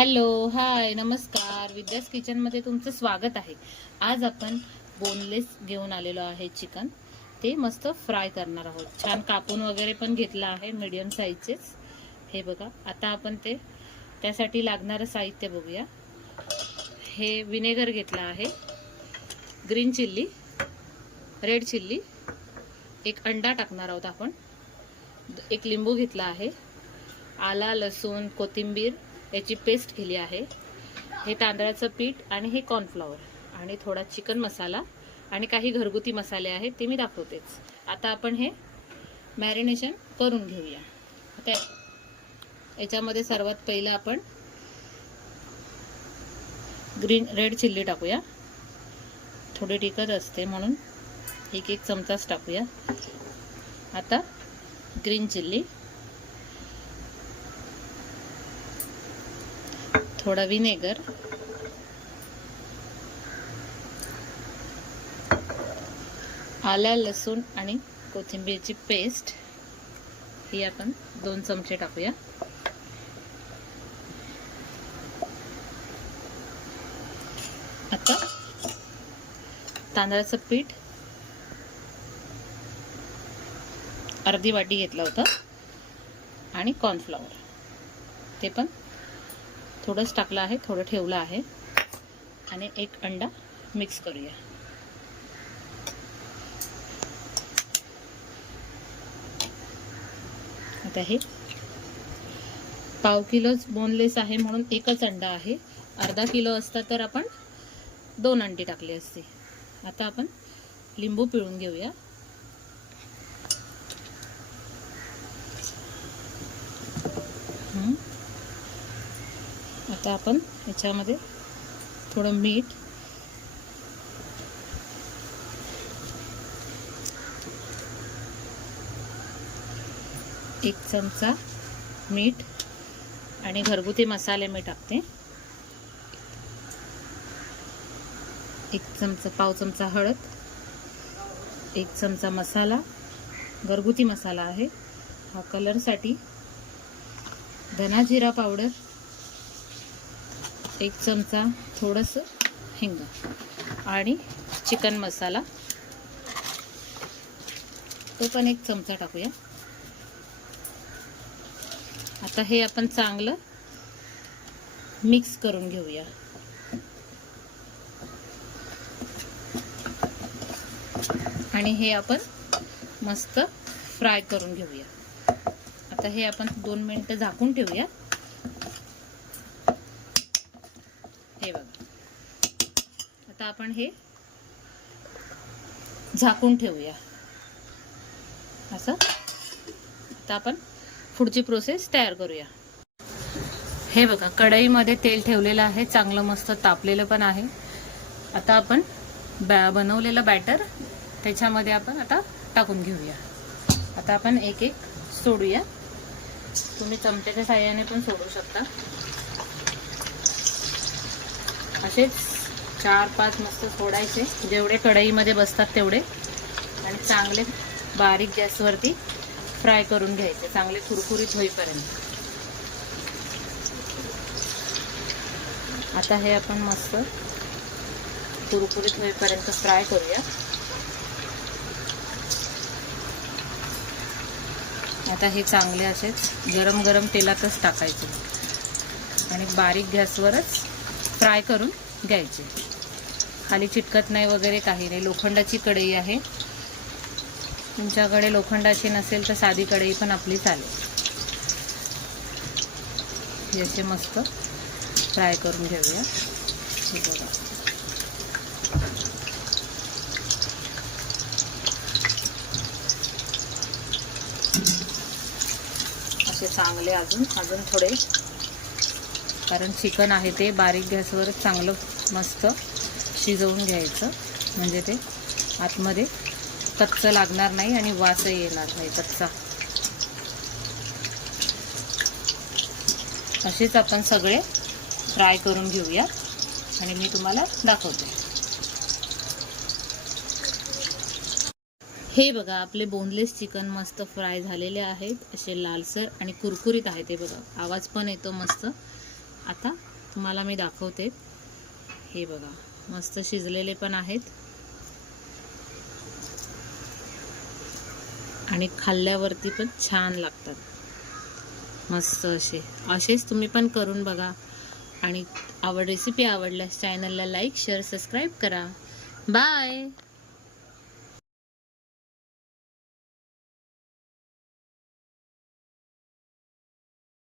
Hello, हाय, नमस्कार. विद्यास किचनमध्ये तुमचं स्वागत आहे. आज आपण बोनलेस घेऊन आलेलो आहे चिकन. ते मस्त फ्राय करणार आहोत. छान कापून वगैरे पण घेतलं आहे, मीडियम साईजचेच. हे बघा, आता आपण त्यासाठी लागणारं साहित्य बघूया. हे विनेगर घेतलं आहे, ग्रीन चिल्ली, रेड चिल्ली, एक अंडा टाकणार आहोत आपण, एक लिंबू घेतला आहे, आला, लसूण, कोथिंबीर याची पेस्ट केली आहे, हे तांदळाचं पीठ आणि हे कॉर्नफ्लॉवर आणि थोडा चिकन मसाला आणि काही घरगुती मसाले आहेत ते मी दाखवतेच. आता आपण हे मॅरिनेशन करून घेऊया. आता याच्यामध्ये सर्वात पहिलं आपण रेड चिल्ली टाकूया. थोडी तिखट असते म्हणून एक चमचाच टाकूया. आता ग्रीन चिल्ली, थोडा विनेगर, आला, लसूण आणि कोथिंबीरची पेस्ट ही आपण 2 चमचे टाकूया. आता तांदळाचं पीठ अर्धी वाटी घेतलं होतं आणि कॉर्नफ्लॉवर ते पण थोडंच टाकलं आहे, थोडं ठेवलं आहे आणि एक अंडा मिक्स करूया. आता हे पाव किलोच बोनलेस आहे म्हणून एकच अंडा आहे. अर्धा किलो असता तर आपण 2 अंडी टाकली असती. आता आपण लिंबू पिळून घेऊया. आता आपण याच्यामध्ये थोडं मीठ, एक चमचा मीठ आणि घरगुती मसाले मी टाकते. पाव चमचा हळद, 1 चमचा मसाला, घरगुती मसाला आहे हा कलरसाठी, धना जिरा पावडर, 1 चमचा थोडंसं हिंग आणि चिकन मसाला तो पण 1 चमचा टाकूया. आता हे आपण चांगलं मिक्स करून घेऊया. आणि हे आपण मस्त फ्राय करून घेऊया. आता हे आपण 2 मिनिटं झाकून ठेवूया. हे बघा, आता आपण हे झाकून ठेवूया असं. आता आपण पुढची प्रोसेस तयार करूया. हे बघा, कढईमध्ये तेल ठेवलेलं आहे, चांगलं मस्त तापलेलं पण आहे. आता आपण बनवलेलं बॅटर त्याच्यामध्ये आपण आता टाकून घेऊया. आता आपण एक एक सोडूया. तुम्ही चमच्याच्या साहाय्याने पण सोडू शकता. असेच 4-5 मस्त सोडायचे, जेवढे कढईमध्ये बसतात तेवढे, आणि चांगले बारीक गॅसवरती फ्राय करून घ्यायचे, चांगले कुरकुरीत होईपर्यंत. आता हे आपण मस्त कुरकुरीत होईपर्यंत फ्राय करूया. आता हे चांगले असेच गरम गरम तेलातच टाकायचे आणि बारीक गॅसवरच फ्राय करून घ्यायचे. खाली चिटकत नाही वगैरे काही नाही. लोखंडाची कढई आहे, तुमच्याकडे लोखंडाची नसेल तर साधी कढई पण आपली चालेल. याचे मस्त फ्राय करून घेऊया. हे बघा, असे चांगले अजून थोडे, कारण चिकन आहे ते बारीक गॅसवर चांगलं मस्त शिजवून घ्यायचं, म्हणजे ते आतमध्ये कच्चं लागणार नाही आणि वासही येणार नाही कच्चा. असेच आपण सगळे फ्राय करून घेऊया आणि मी तुम्हाला दाखवते. हे बघा, आपले बोनलेस चिकन मस्त फ्राय झालेले आहेत, असे लालसर आणि कुरकुरीत आहेत. हे बघा, आवाज पण येतो मस्त. आता तुम्हाला मी दाखवते. हे बघा, मस्त शिजलेले पण आहेत आणि खाल्ल्यावरती पण छान लागतात. मस्त असेच तुम्ही पण करून बघा. आणि रेसिपी आवडल्यास चॅनलला लाईक, शेअर, सबस्क्राईब करा. बाय.